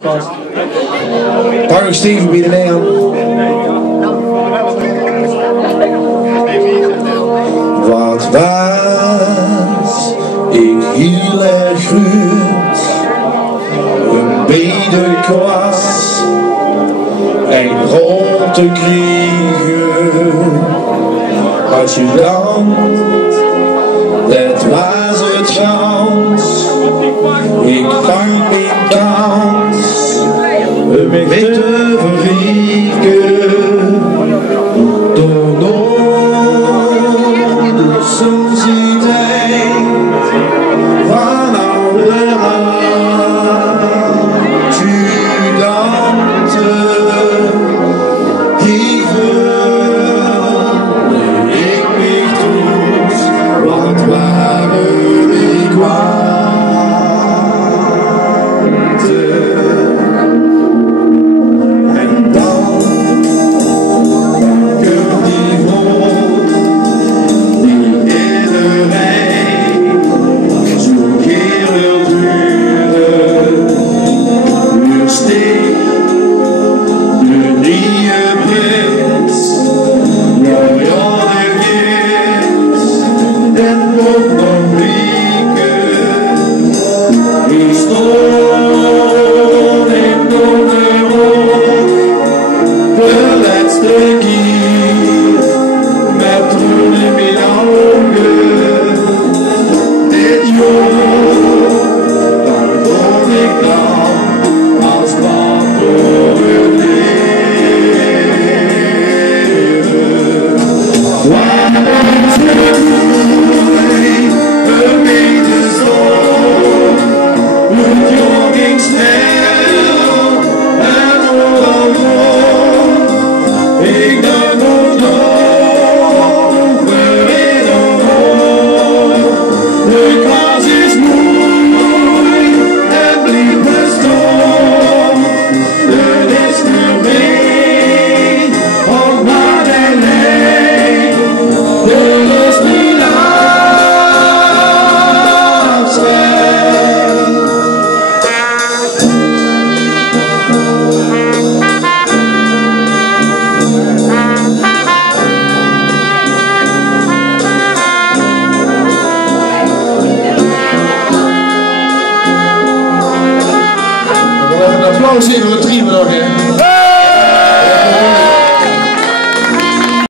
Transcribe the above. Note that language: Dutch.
Pak nog Steven bij de neer. Wat was ik heel erg goed, een beter kwas en rond te krijgen. Als je dankt, dat was het gans. Ik vang mijn kans, met te verrieken. Door nooit de zon ziet heen van alle adjudanten. Ik niet trots, want waren ik en dan komt die vol, die iedereen zo'n keer wil duren. Nu steekt de nieuwe prins, ja, ja, de gids, en ook nog lieken. Die stond in donderrood, de laatste keer, met troen in mijn ogen. Dit jaar, dan word ik dan als man door het leven. Waar is de groei, een beter storm, moet jong ging snel en overal rond. Ik dacht nog over in omhoog. De klas is mooi en blijft bestaan. Er is meer mee, op maar en heen. Er is niet afscheid. Een applaus even voor het trio nog, hè.